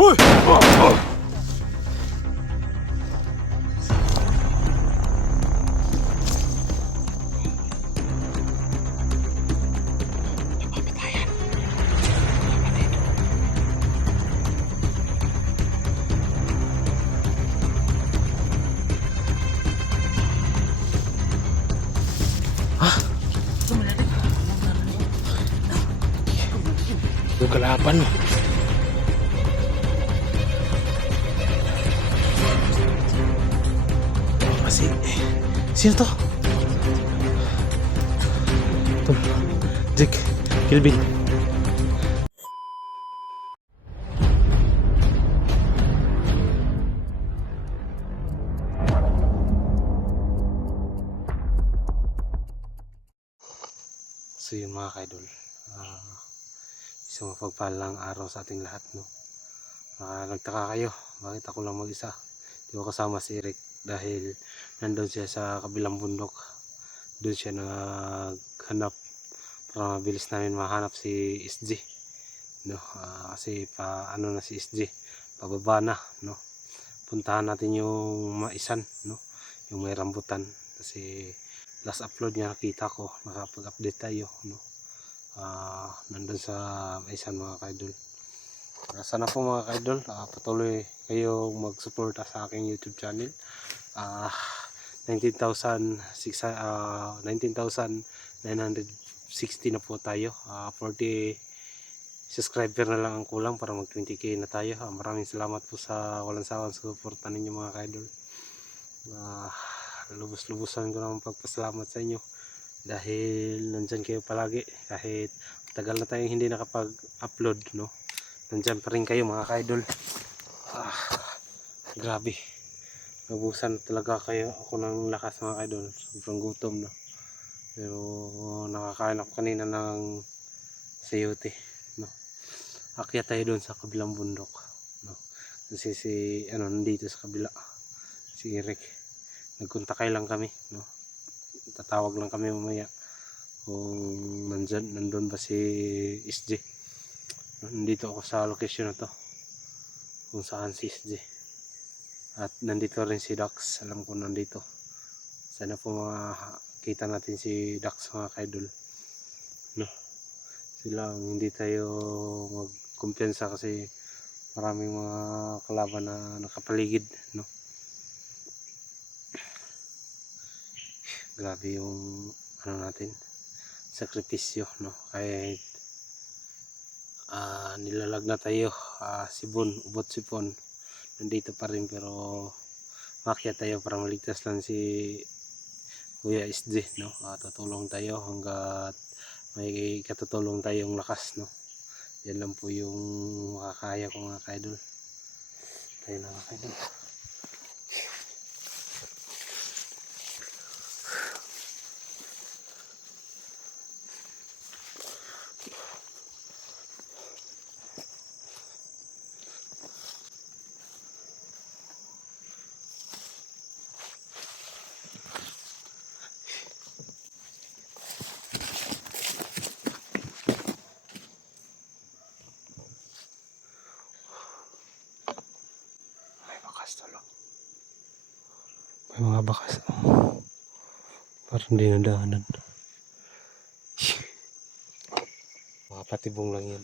Uy! Yung kalaban mo. Kasi, sino to? Ito, Jake, Kilvin. So yun mga kaidol, isang mapagpalang araw sa ating lahat, no? Nagtaka kayo, bakit ako lang mag-isa? Di ko kasama si Eric dahil nandun siya sa kabilang bundok. Doon siya naghanap para mabilis namin mahanap si SG, no? Kasi ano na si SG, pababa na, no? Puntahan natin yung maisan, no? Yung may rambutan, kasi last upload niya nakita ko, nakapag-update tayo, no? Nandun sa maisan mga kaidol. Sana po mga kaidol, patuloy kayong mag-suporta sa aking YouTube channel. 19,960 na po tayo. 40 subscriber na lang ang kulang para mag 20k na tayo. Maraming salamat po sa walang sawang suporta ninyo mga kaidol. Lubos-lubusan ko naman pagpasalamat sa inyo dahil nandyan kayo palagi kahit tagal na tayong hindi nakapag-upload, no? Nandyan pa rin kayo mga kaidol. Grabe, nabusan talaga kayo ako ng lakas mga kaidol, sobrang gutom, no? Pero nakakain ako kanina ng sayote, no? Akyat tayo doon sa kabilang bundok, no? Kasi nandito sa kabila si Eric, nagkontakay lang kami, no? Tatawag lang kami mamaya kung nandun ba si SJ. Nandito ako sa location na to kung saan si SJ, at nandito rin si Dax. Alam ko nandito. Sana po makita natin si Dax mga kaidol, no? Silang hindi tayo magkumpiyansa kasi maraming mga kalaban na nakapaligid, no? Grabe yung natin, sakripisyo, no? Kahit nilalag na tayo, sibon, ubot sipon, nandito pa rin, pero makyat tayo para maligtas lang si Kuya SJ, no? Tutulong tayo hanggat may katutulong tayong lakas, no? Yan lang po yung makakaya ko mga kaidol. Tayo na mga kaidol. May mga bakas, parang di nadaanan. Mga patibong lang yan.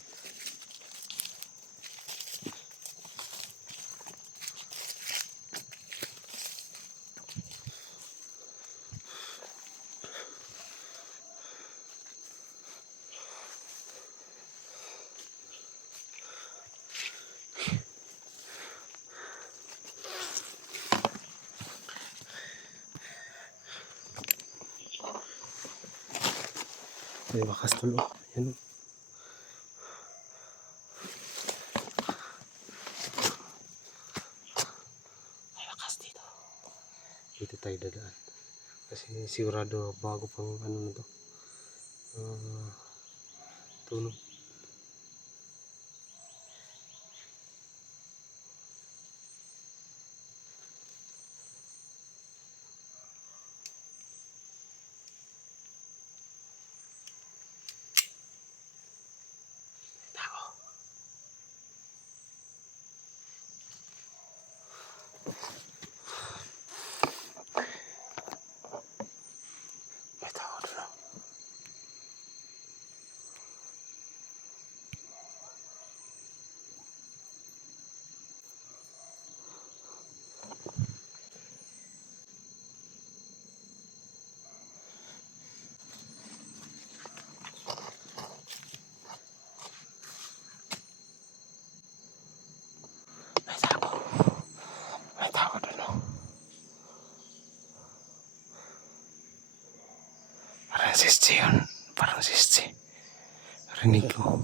May bakas tulo. Yan. Malakas dito. Dito tayo dadaan. Kasi sigurado bago pang na to. Tunog. siste yun. Parang siste. Rinig ko.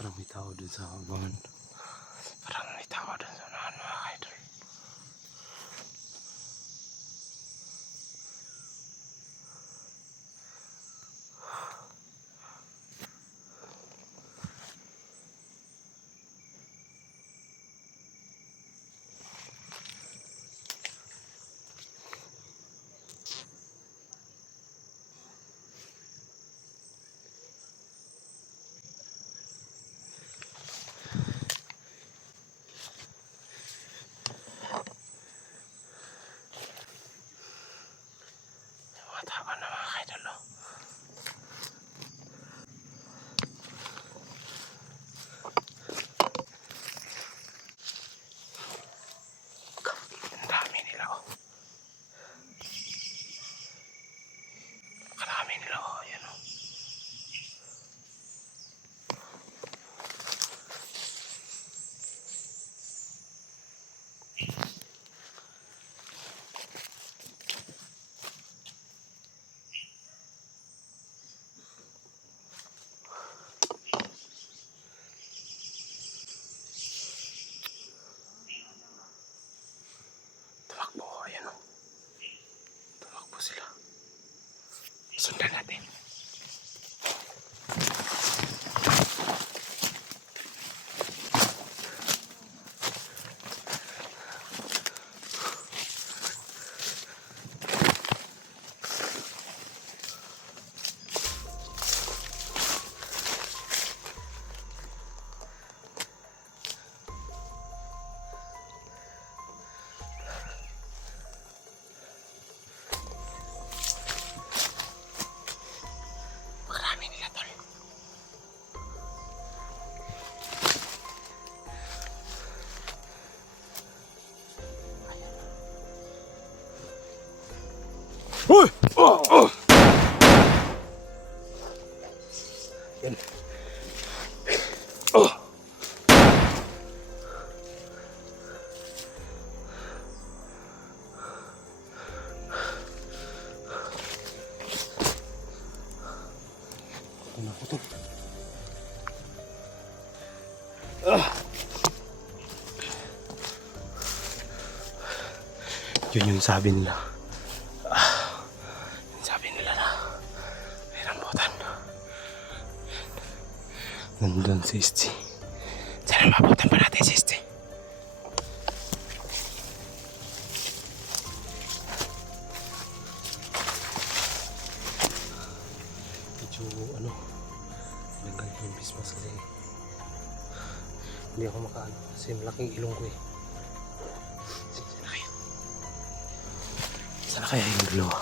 Parang may tao dun sa abangan. Parang may tao dun sa unahan mga idol. Tama na mga idol. Ang dami nila oh. Karami nila oh. Ayan oh. Tumakbo oh. Ayan oh. Tumakbo sila. Sundan natin. Marami nila tol. Uy! Oh! Oh! Yan. Oh! Ano ko to? Yun yung sabi nila. Yung sabi nila na may rambutan. Nandun si Isti. Sana mabutan pa natin si Isti. Medyo ano, nanggal yung bismas kasi hindi ako makaano kasi malaking ilong ko eh. Sana kayo. Sana kaya yung dalawa.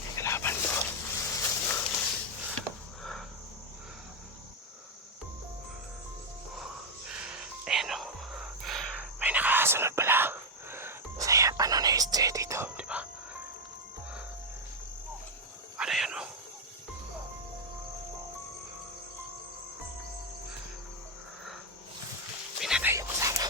May kalaban to. Ayan o. May nakasunod pala. Saya, ano na yung stay dito, di ba? Ano yan o? Pinatay yung kasama.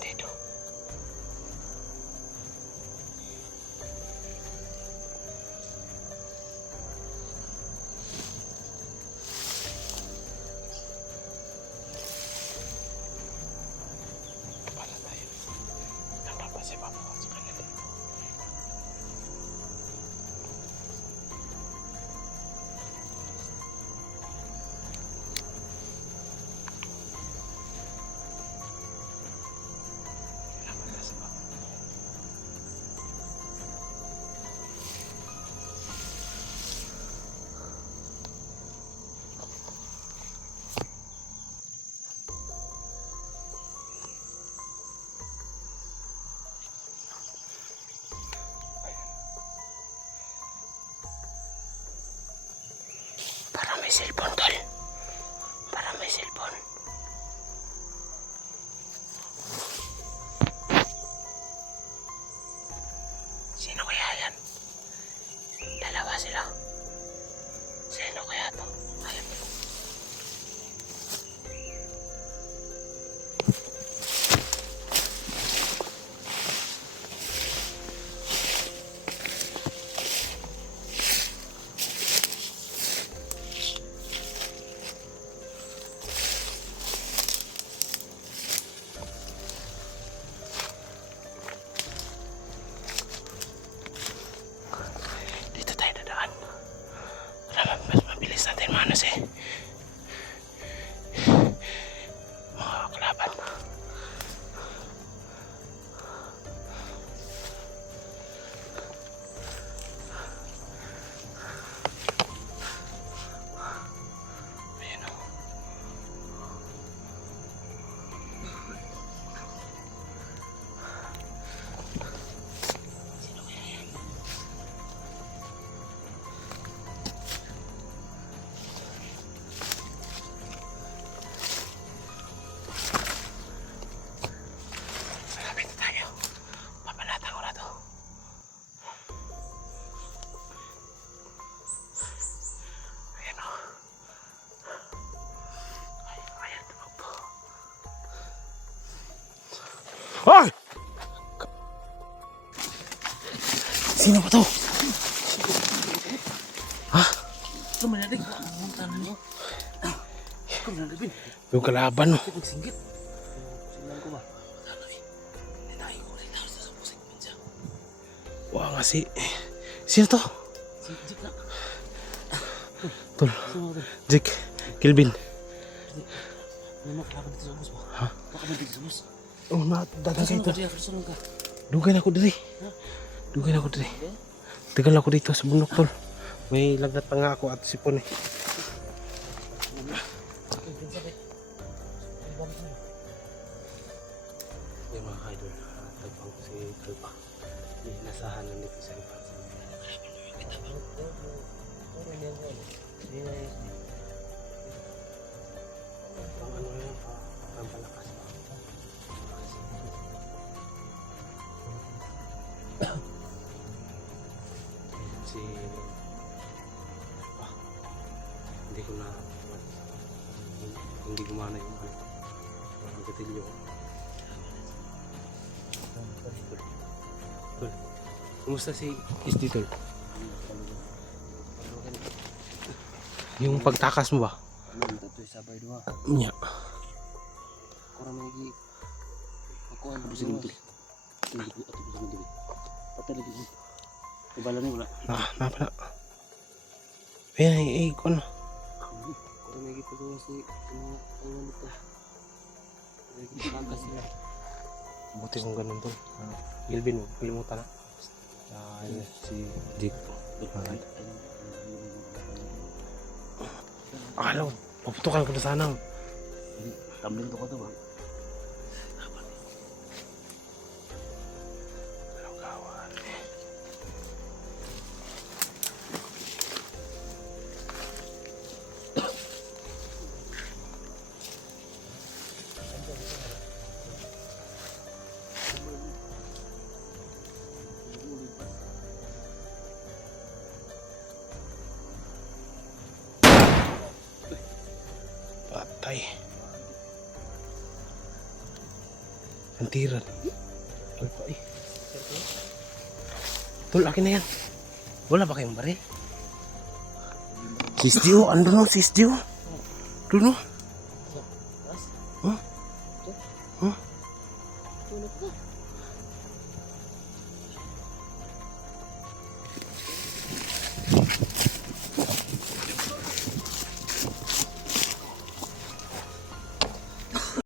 Dito. Para tayo. Nampak si Papa ko sa kanila. Para may cellphone, tol. Para may cellphone. Sino kaya yan? Dalawa sila. Sino kaya to? Ayan. Dito tayo dadaan. Para mas mabilis natin manos eh. Mga kalaban. Ayan o. Sino kaya yan? Malapit na tayo. Papanatan ko na to. Ayan o. Ayan, tumakbo. Ay! Sino ba to? Ha? Ito manalig ko ang tanong mo. Ikaw manalibin. Yung kalaban no. Ito magsinggit. Sinan ko ba? Ano eh? Ninahin ko rin lang sa musik minsan. Wah nga si... Sino to? Si Jik na. Tol. Sino mo ito? Jake. Kilvin. Ano kalaban dito sa bus mo? Ha? Baka ba dito sa bus? Oh, dagang kayo Kasunod ka to. diya, kasunod ka. Dugay na ako diri. Ha? Dugay na ako diri. Tagal ako dito sa bundok, tol. May lagnat pa nga ako at sipon eh. Yung mga idol, tagpang ko si Kalpa. Nasahan lang dito sa iba. Ang ano yun, ang palakas pa. Si... hindi ko na... hindi gumana yung ano. Ang gatilyo. Tol. Kumusta si SD, tol? Yung pagtakas mo ba? Ano ito sabay dua. Nya. Kurang lagi. Ako ang busing dito. Hindi ko ato busing dito. Patay lagi ko. Ibala ni wala. Napala. Ayan, ko na. Kurang lagi pagawa si mga ano nito. Lagi pangkas sila. Buti kung ganun, tol. Gilbin mo, kalimutan na. Si Jake. Akala ko, paputukan ko na sana. Tumbling to ko to ba? Patay. Ang tira. Alpa eh. Tol, akin na yan. Wala ba kayong baril? Sis Dio, andun o, sis Dio. Doon o. Mas? Huh? Ito? Huh? Tulog ka.